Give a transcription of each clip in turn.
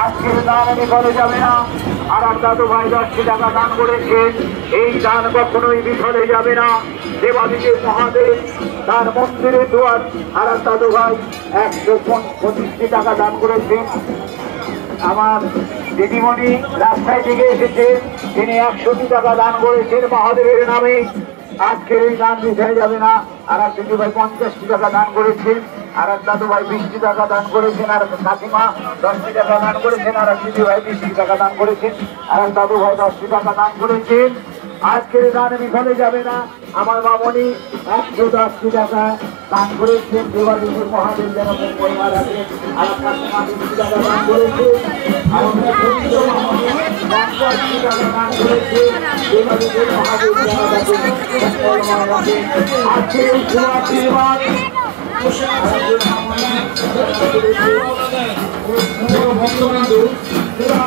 আজকের দান বিফলে যাবে না। আর দাদু ভাই 10টি টাকা দান করেছেন, এই দান কখনোই বিফলে যাবে না। দেবাদিদেব মহাদেব তার মন্দিরের দুয়ার। আর দাদু ভাই 125টি টাকা দান করেছেন। আমার দিদিমণি রাস্তায় থেকে এসেছে, তিনি 100টি টাকা দান করেছেন মহাদেবের নামে। আজকের এই দান বিফলে যাবে না। আর এক দিদি ভাই 50টি টাকা দান করেছেন। আর এক দাদু ভাই 20টি টাকা দান করেছেন। আর কাকিমা 10টি টাকা দান করেছেন। আর এক দিদি ভাই 20টি টাকা দান করেছেন। আর এক দাদু ভাই 10টি টাকা দান করেছেন। আজকের দান বিফলে যাবে না। আমার মামনি 110টি টাকা দান করেছেন। দেবাদিদেব মহাদেব যেন পরিবার আছে। আর কাকিমা 20টি টাকা দান করেছেন। আর দেবাদিদেব মহাদেব আজকের আশীর্বাদ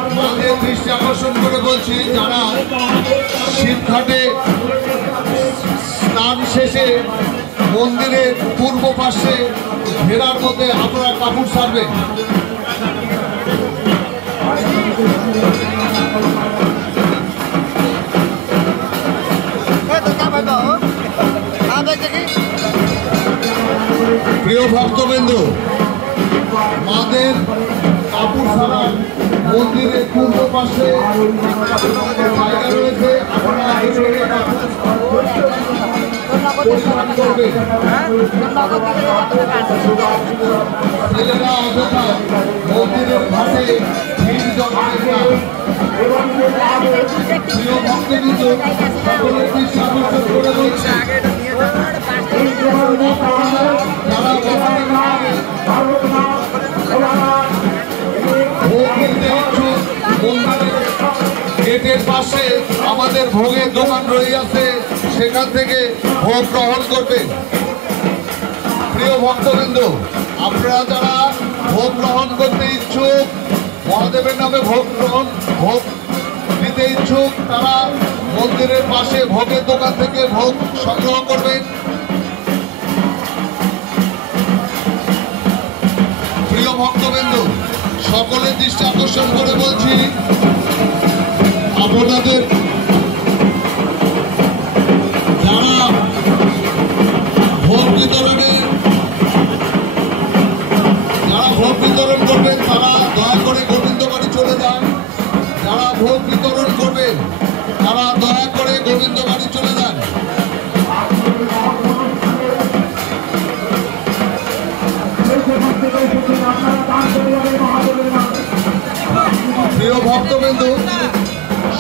আমাদের দৃষ্টি আকর্ষণ করে বলছি, যারা শিবঘাটে স্নান শেষে মন্দিরের পূর্ব পাশে ঘেরার মধ্যে আপনারা কাপড় ছাড়বেন। প্রিয় ভক্তবৃন্দু, মাদের কাপড় ছাড়া মন্দিরের পূর্ব পাশে জায়গা রয়েছে, আপনারা ছেলেরা অযথা মন্দিরের ঘাটে ভিড় জমাবেন না। প্রিয় ভক্তবৃন্দ, সকলের দৃষ্টি আকর্ষণ করে বলছে, গেটের পাশে আমাদের ভোগের দোকান রয়েছে, সেখান থেকে ভোগ গ্রহণ করবেন। প্রিয় ভক্তবৃন্দ, আপনারা যারা ভোগ গ্রহণ করতে ইচ্ছুক, মহাদেবের নামে ভোগ নিতে ইচ্ছুক, তারা মন্দিরের পাশে ভোগের দোকান থেকে ভোগ সংগ্রহ করবেন। প্রিয় ভক্তবৃন্দ, সকলের দৃষ্টি আকর্ষণ করে বলছি, আপনাদের যারা ভোগ বিতরণ করবেন তারা দয়া করে গোবিন্দ বাড়ি চলে যান। যারা ভোগ বিতরণ করবেন তারা দয়া করে গোবিন্দ বাড়ি চলে যান। প্রিয় ভক্তবৃন্দু,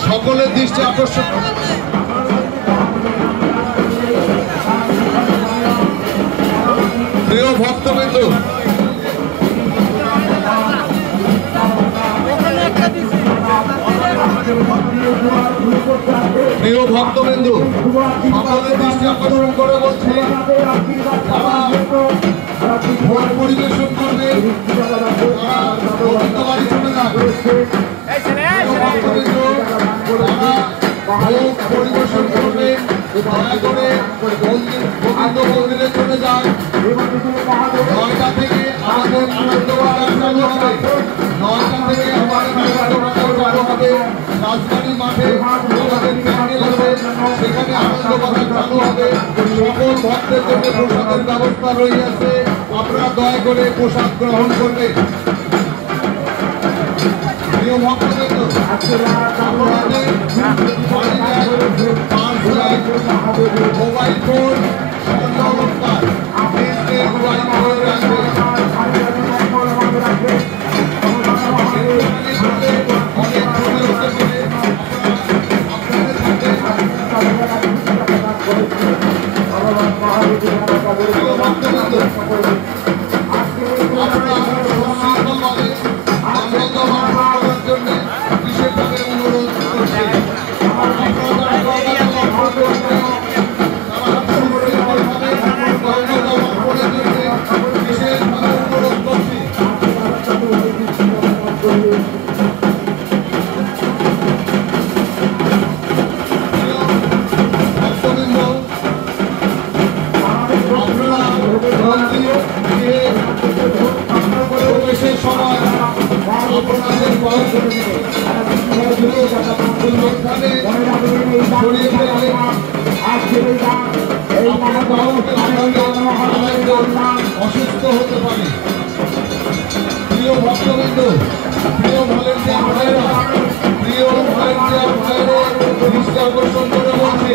সকলের দৃষ্টি আকর্ষণ প্রিয় ভক্তবৃন্দু, প্রিয় ভক্তবৃন্দু, সকলের দৃষ্টি আকর্ষণ করে বলছি, যারা ভোগ পরিবেশন করবে তারা গোবিন্দ বাড়ি চলে যান। ভোগ পরিবেশন করবে দয়া করে গোবিন্দ মন্দিরে চলে যান। 9টা থেকে আমাদের আনন্দবাজার চালু হবে। 9টা থেকে আমাদের আনন্দবাজার চালু হবে। রাজবাড়ি মাঠে আমাদের প্যান্ডেল হবে, সেখানে আনন্দবাজার চালু হবে। সকল ভক্তের জন্য প্রসাদের ব্যবস্থা রয়েছে, আপনারা দয়া করে প্রসাদ গ্রহণ করবেন। প্রিয় ভক্তবৃন্দ, আপনাদের মোবাইল ফোন স্বর্ণ অলংকার মোবাইল ফোন রাখবেন। অনেক অসুস্থ হতে পারে। প্রিয় ভক্তবৃন্দ, প্রিয় ভলেন্টিয়ার ভাইরা, প্রিয় ভলেন্টিয়ার ভাইরা দৃষ্টি আকর্ষণ করে বলছে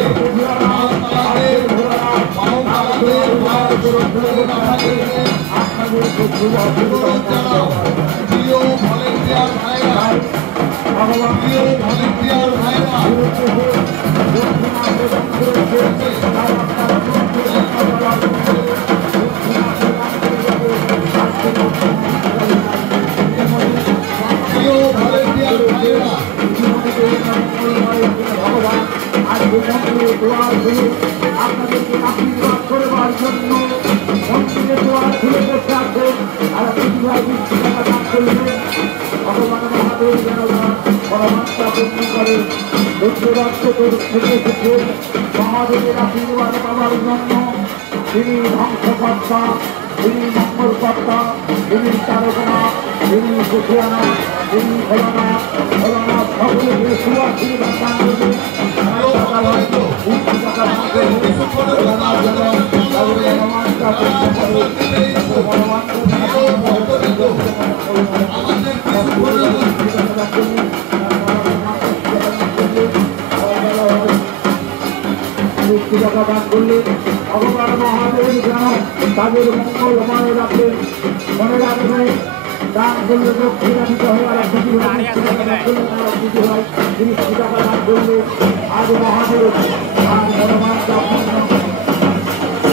প্রিয় ভলেন্টিয়ার ভাইরা, প্রিয় ভলেন্টিয়ার ভাইরা আপনাদেরকে আশীর্বাদ করবার জন্য মন্দিরে দোয়ার খুলে বসে আছেন। আর ভগবান মহাদেব যেন পরমাত্মা পূর্ণ করে দুর্যোগাত্ম থেকে থেকে মহাদেবের আশীর্বাদ পাওয়ার জন্য তিনি ধ্বংসকর্তা, তিনি মঙ্গলকর্তা, তিনি তারকনা, তিনি সুখিয়ানা, তিনি ভোলানা ভোলানা সকলকে সুআশীর্বাদ দান করবে। দান করলে ভগবান মহাদেব যেন তাদের মঙ্গলময় রাখে। মনে রাখবে দান করলে দক্ষিণান্বিত হয়ে আর একটি হয় 30 টাকা দান করলে আজ মহাদেব আর ভগবান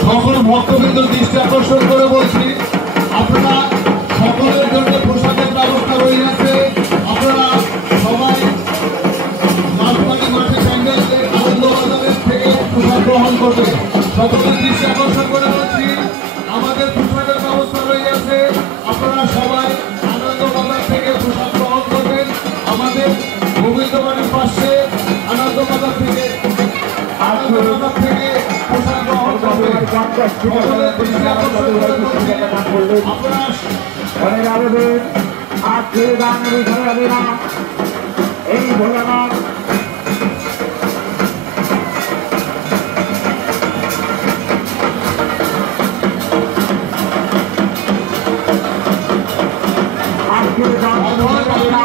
সকল ভক্তবৃন্দ দৃষ্টি আকর্ষণ করে বলছি, আপনারা সকলের জন্য পোশাকের ব্যবস্থা রয়েছে। আপনারা সবাই মাঝপানি মাঠে স্যান্ডেল আনন্দবাজারের থেকে পোশাক গ্রহণ করবে। সকলের দৃষ্টি আকর্ষণ করে বলছি, আমাদের পোশাকের ব্যবস্থা রয়েছে। আপনারা সবাই আনন্দবাজার থেকে পোশাক গ্রহণ করবেন। আমাদের গোবিন্দবাড়ির পাশে আনন্দবাজার থেকে পোশাক গ্রহণ করবেন। মনে রাখবেন আর ছেড়ে দান বিষয় যাবে না। এই ভোলানাথ আর ছেড়ে দান যাবে না।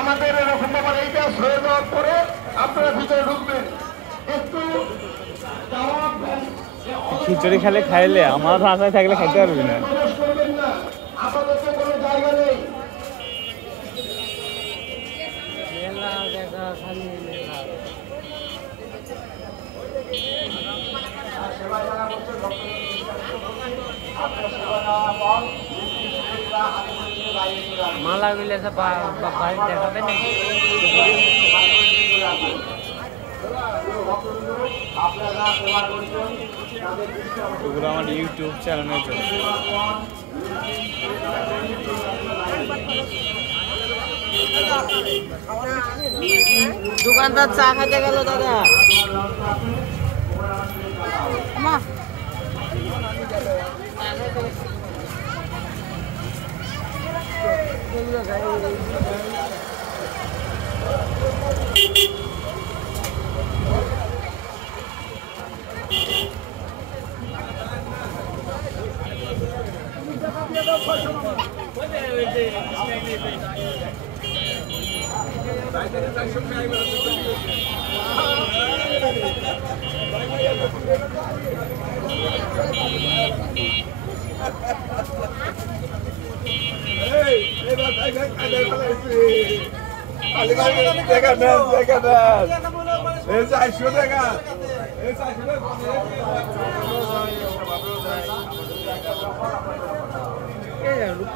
আমাদের এরকম ব্যাপার এইটা হয়ে যাওয়ার পরে আপনারা ভিতরে ঢুকবেন। একটু খিচুড়ি খেলে খাইলে আমার ভাষায় থাকলে খাইতে পারবি না। আপাতত কোনো জায়গা নেই। মালা গুলো বাড়ি দেখাবে না। ওগুলো আমার ইউটিউব চ্যানেলে চলে। দোকানদার চা খাইতে গেল দাদা।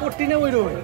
পট্টিনে ওই রোড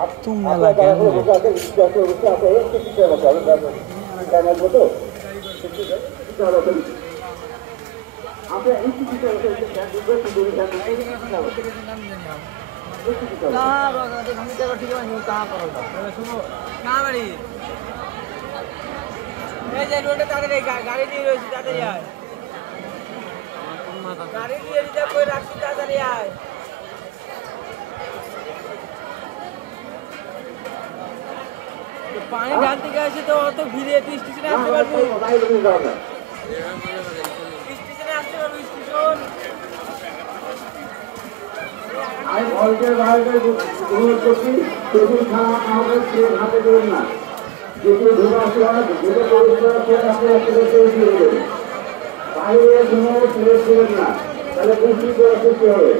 এত মেলা কেন গাড়ি দিয়ে রয়েছে তাড়াতাড়ি আয় গাড়ি দিয়ে রিজার্ভ করে রাখছি তাড়াতাড়ি আয় পানি ঢালতে গেছে তো অত ভিড়ে তুই স্টেশনে আসতে পারবি স্টেশনে আসতে পারবি স্টেশন আমি ভলটের বাইরে অনুরোধ করছি টেবিল খাওয়া আমাদের ট্রেন হাতে দেবেন না যেগুলো ধরে আসতে হয় যেটা পরিষ্কার করে আপনি একটা দিয়ে দেবেন বাইরে কোনো ট্রেন দেবেন না তাহলে বৃষ্টি করে সৃষ্টি হবে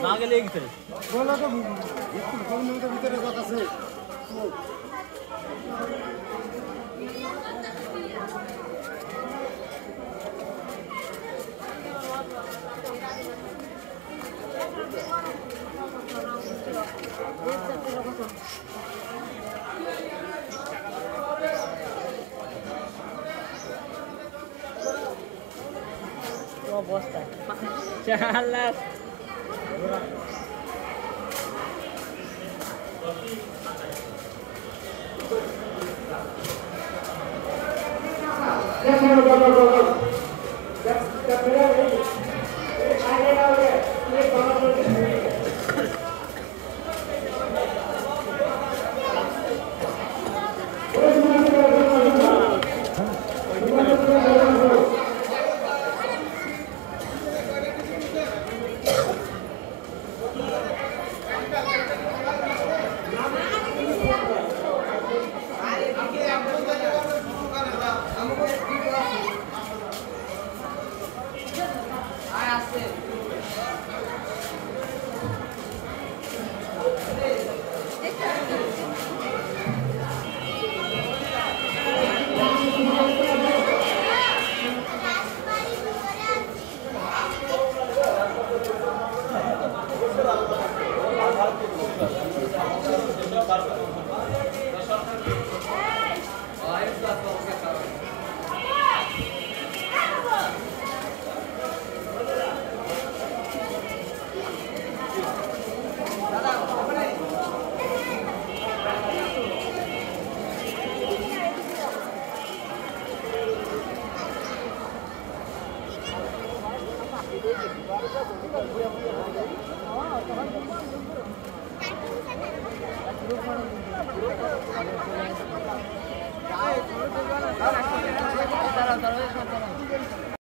না গেলে ভিতরে অবস্থা চালা ঘুরে